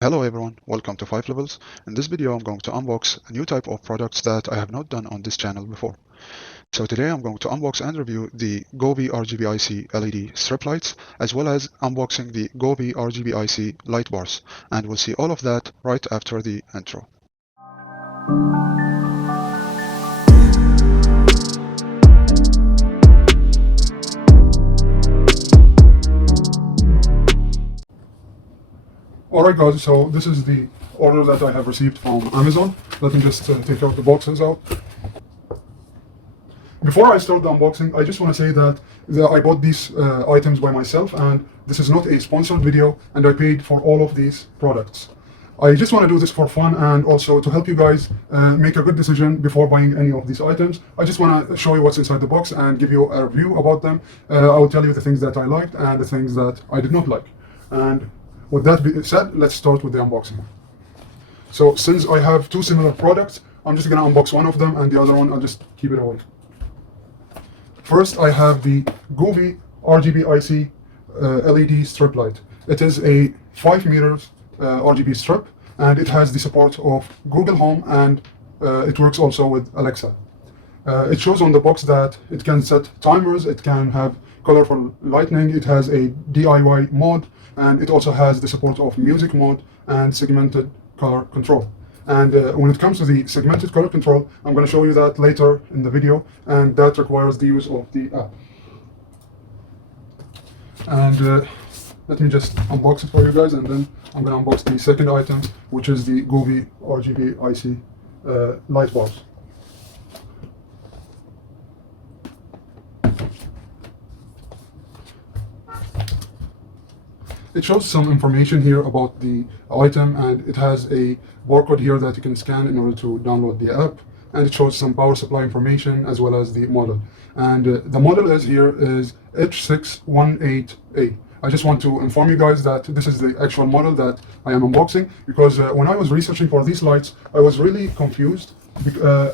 Hello everyone, welcome to 5 Levels. In this video I'm going to unbox a new type of products that I have not done on this channel before. So today I'm going to unbox and review the Govee RGBIC LED strip lights, as well as unboxing the Govee RGBIC light bars, and we'll see all of that right after the intro. Alright guys, so this is the order that I have received from Amazon. Let me just take out the boxes out. Before I start the unboxing, I just want to say that I bought these items by myself, and this is not a sponsored video, and I paid for all of these products. I just want to do this for fun and also to help you guys make a good decision before buying any of these items. I just want to show you what's inside the box and give you a review about them. I will tell you the things that I liked and the things that I did not like. And with that being said, let's start with the unboxing. So since I have two similar products, I'm just going to unbox one of them, and the other one I'll just keep it away. First, I have the Govee RGBIC LED strip light. It is a 5 meters RGB strip, and it has the support of Google Home, and it works also with Alexa. It shows on the box that it can set timers, it can have colorful lighting, it has a DIY mode, and it also has the support of music mode and segmented color control. And when it comes to the segmented color control, I'm going to show you that later in the video, and that requires the use of the app. And let me just unbox it for you guys, and then I'm going to unbox the second item, which is the Govee RGBIC light bars. It shows some information here about the item, and it has a barcode here that you can scan in order to download the app, and it shows some power supply information as well as the model. And the model is H618A. I just want to inform you guys that this is the actual model that I am unboxing, because when I was researching for these lights, I was really confused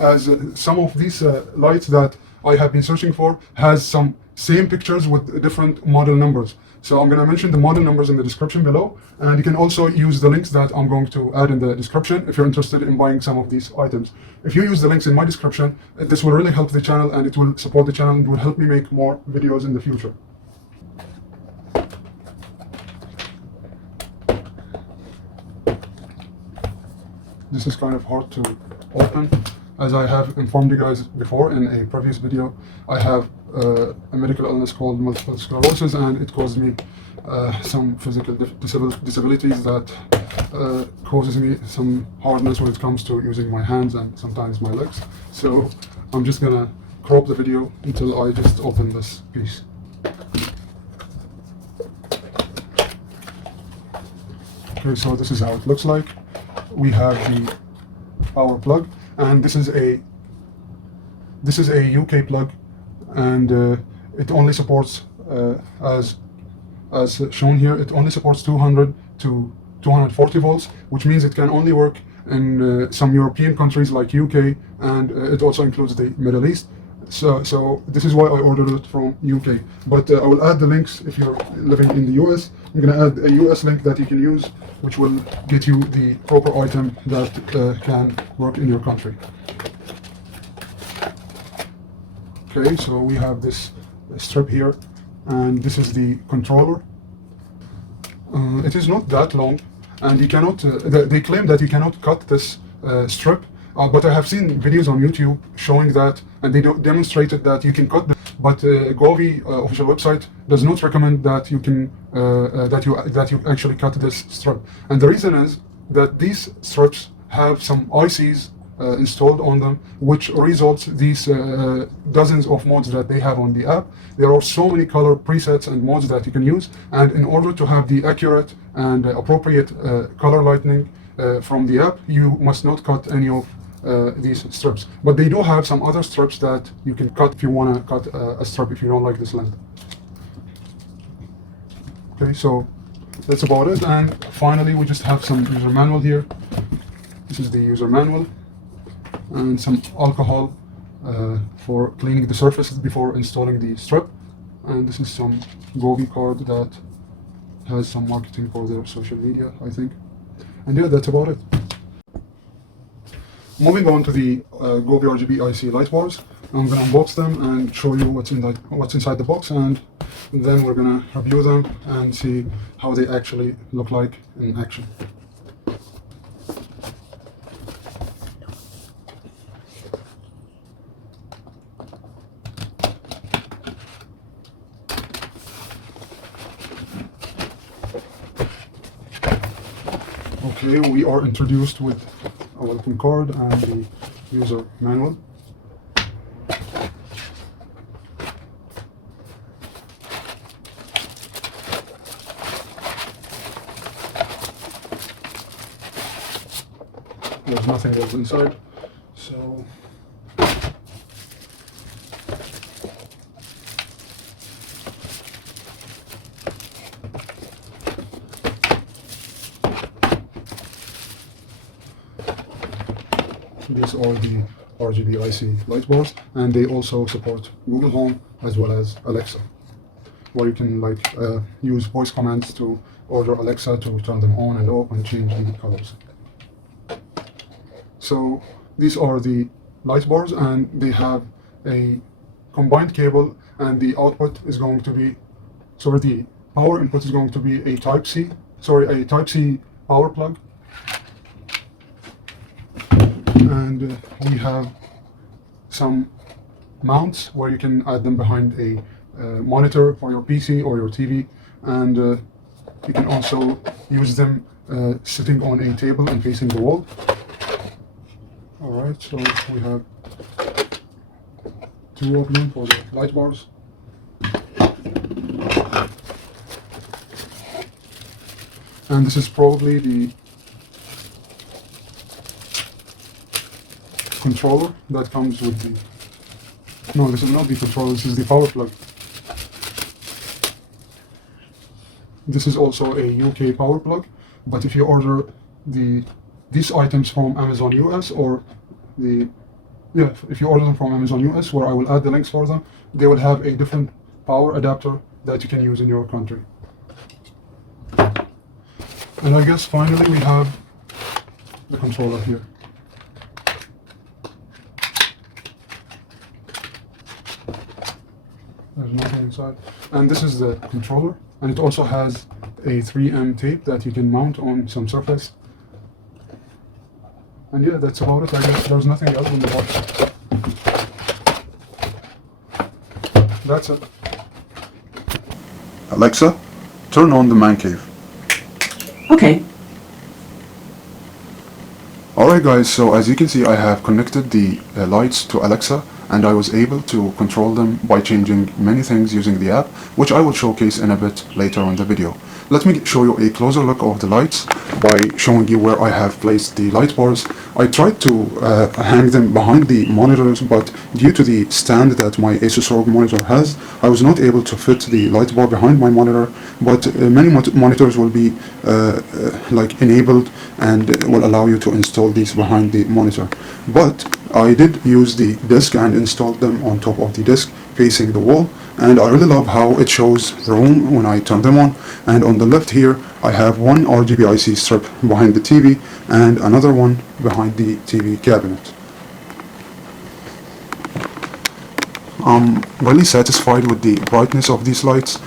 as some of these lights that I have been searching for has some same pictures with different model numbers. So I'm going to mention the model numbers in the description below, and you can also use the links that I'm going to add in the description if you're interested in buying some of these items. If you use the links in my description, this will really help the channel, and it will support the channel and will help me make more videos in the future. This is kind of hard to open. As I have informed you guys before in a previous video, I have a medical illness called multiple sclerosis, and it caused me some physical disabilities that causes me some hardness when it comes to using my hands and sometimes my legs. So I'm just gonna crop the video until I just open this piece. Okay, so this is how it looks like. We have the power plug, and this is a UK plug, and it only supports as shown here, it only supports 200 to 240 volts, which means it can only work in some European countries like UK, and it also includes the Middle East. So this is why I ordered it from UK, but I will add the links if you're living in the US. I'm going to add a US link that you can use, which will get you the proper item that can work in your country. Okay, so we have this strip here, and this is the controller. It is not that long, and you cannot, they claim that you cannot cut this strip, but I have seen videos on YouTube showing that, and they demonstrated that you can cut them. But Govee official website does not recommend that you can that you actually cut this strip. And the reason is that these strips have some ICs installed on them, which results these dozens of modes that they have on the app. There are so many color presets and modes that you can use, and in order to have the accurate and appropriate color lighting from the app, you must not cut any of these strips. But they do have some other strips that you can cut if you want to cut a strip if you don't like this length. Okay, so that's about it. And finally, we just have some user manual here. This is the user manual, and some alcohol for cleaning the surfaces before installing the strip. And this is some Govee card that has some marketing for their social media, I think. And yeah, that's about it. Moving on to the Govee RGBIC light bars, I'm going to unbox them and show you what's inside the box, and then we're going to review them and see how they actually look like in action. Okay, we are introduced with a welcome card and the user manual. There's nothing else inside, so these are the RGBIC light bars, and they also support Google Home as well as Alexa, where you can use voice commands to order Alexa to turn them on and off and change the colors. So these are the light bars, and they have a combined cable, and the output is going to be, the power input is going to be a Type-C power plug. And we have some mounts where you can add them behind a monitor for your PC or your TV, and you can also use them sitting on a table and facing the wall. Alright, so we have two openings for the light bars. And this is probably the controller that comes with the... No, this is not the controller, this is the power plug. This is also a UK power plug, but if you order these items from Amazon US, or if you order them from Amazon US, where I will add the links for them, they will have a different power adapter that you can use in your country. And I guess finally we have the controller here. There's nothing inside. And this is the controller, and it also has a 3M tape that you can mount on some surface. And yeah, that's about it. I guess there's nothing else in the box. That's it. Alexa, turn on the man cave. Okay. Alright guys, so as you can see, I have connected the lights to Alexa, and I was able to control them by changing many things using the app, which I will showcase in a bit later on the video. Let me show you a closer look of the lights by showing you where I have placed the light bars. I tried to hang them behind the monitors, but due to the stand that my Asus ROG monitor has, I was not able to fit the light bar behind my monitor, but many monitors will be enabled and will allow you to install these behind the monitor. But I did use the disc and installed them on top of the disc facing the wall, and I really love how it shows the room when I turn them on. And on the left here I have one RGBIC strip behind the TV and another one behind the TV cabinet. I'm really satisfied with the brightness of these lights.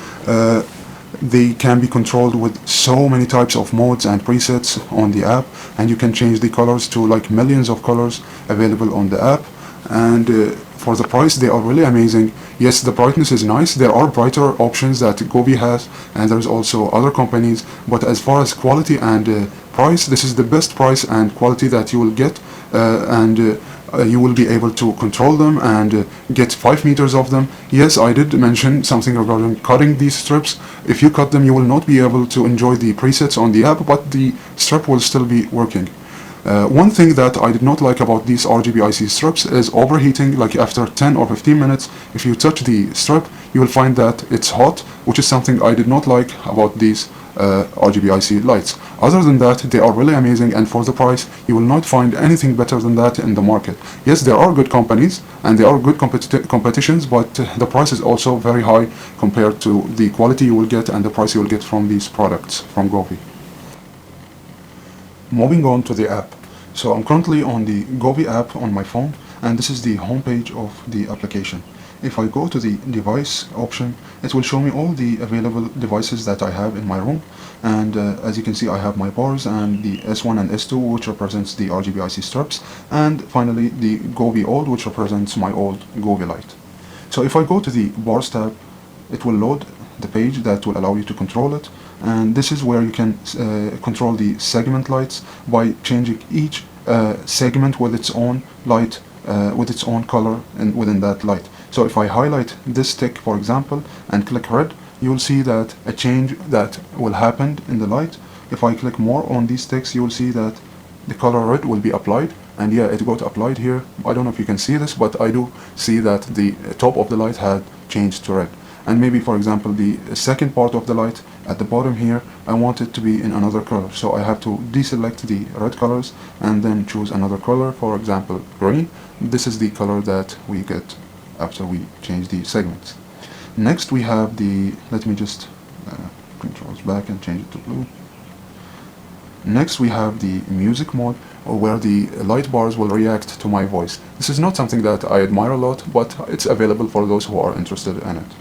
They can be controlled with so many types of modes and presets on the app, and you can change the colors to millions of colors available on the app. And for the price, they are really amazing. Yes, the brightness is nice. There are brighter options that Govee has, and there's also other companies, but as far as quality and price, this is the best price and quality that you will get, and you will be able to control them and get 5 meters of them. Yes, I did mention something regarding cutting these strips. If you cut them, you will not be able to enjoy the presets on the app, but the strip will still be working. One thing that I did not like about these RGBIC strips is overheating. Like after 10 or 15 minutes, if you touch the strip, you will find that it's hot, which is something I did not like about these RGBIC lights. Other than that, they are really amazing, and for the price, you will not find anything better than that in the market. Yes, there are good companies and there are good competitions, but the price is also very high compared to the quality you will get and the price you will get from these products from Govee. Moving on to the app. So I'm currently on the Govee app on my phone, and this is the homepage of the application. If I go to the device option, it will show me all the available devices that I have in my room. And as you can see, I have my bars and the S1 and S2, which represents the RGBIC strips, and finally the Govee old, which represents my old Govee light. So if I go to the bars tab, it will load the page that will allow you to control it, and this is where you can control the segment lights by changing each segment with its own light, with its own color and within that light. So if I highlight this tick, for example, and click red, you will see that a change that will happen in the light. If I click more on these ticks, you will see that the color red will be applied, and yeah, it got applied here. I don't know if you can see this, but I do see that the top of the light had changed to red. And maybe, for example, the second part of the light at the bottom here, I want it to be in another color. So I have to deselect the red colors and then choose another color, for example, green. This is the color that we get after we change the segments. Next we have the, let me just controls back and change it to blue. Next we have the music mode, where the light bars will react to my voice. This is not something that I admire a lot, but it's available for those who are interested in it.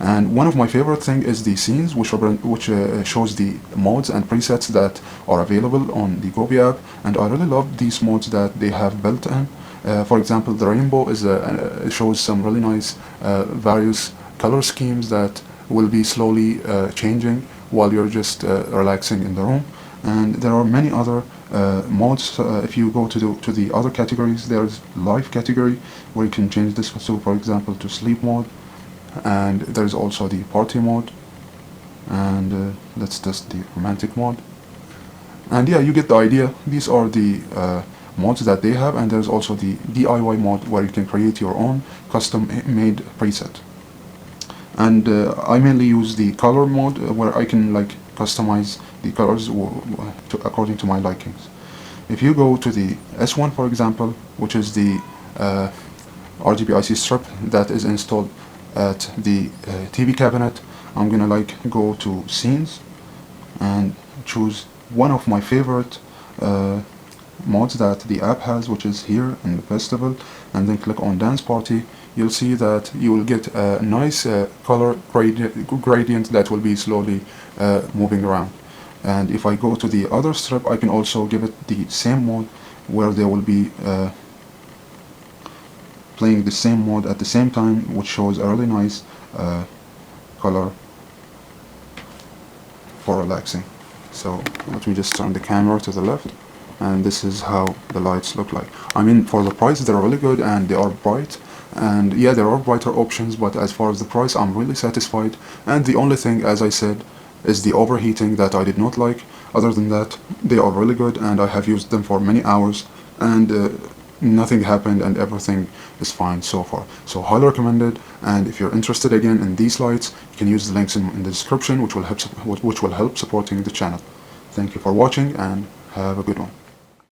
And one of my favorite things is the scenes, which shows the modes and presets that are available on the Govee app, and I really love these modes that they have built in. For example, the rainbow is shows some really nice various color schemes that will be slowly changing while you're just relaxing in the room. And there are many other modes. If you go to the other categories, there's live category where you can change this, so for example, to sleep mode. And there's also the party mode, and let's test the romantic mode. And yeah, you get the idea. These are the modes that they have, and there's also the DIY mode where you can create your own custom made preset. And I mainly use the color mode where I can like customize the colors according to my likings. If you go to the S1, for example, which is the RGBIC strip that is installed at the TV cabinet, I'm gonna like go to scenes and choose one of my favorite modes that the app has, which is here in the festival, and then click on dance party. You'll see that you will get a nice color gradient that will be slowly moving around. And if I go to the other strip, I can also give it the same mode where they will be playing the same mode at the same time, which shows a really nice color for relaxing. So let me just turn the camera to the left, and this is how the lights look like. I mean, for the price, they're really good and they are bright. And yeah, there are brighter options, but as far as the price, I'm really satisfied. And the only thing, as I said, is the overheating that I did not like. Other than that, they are really good, and I have used them for many hours, and nothing happened, and everything is fine so far. So highly recommended. And if you're interested again in these lights, you can use the links in the description, which will help supporting the channel. Thank you for watching, and have a good one.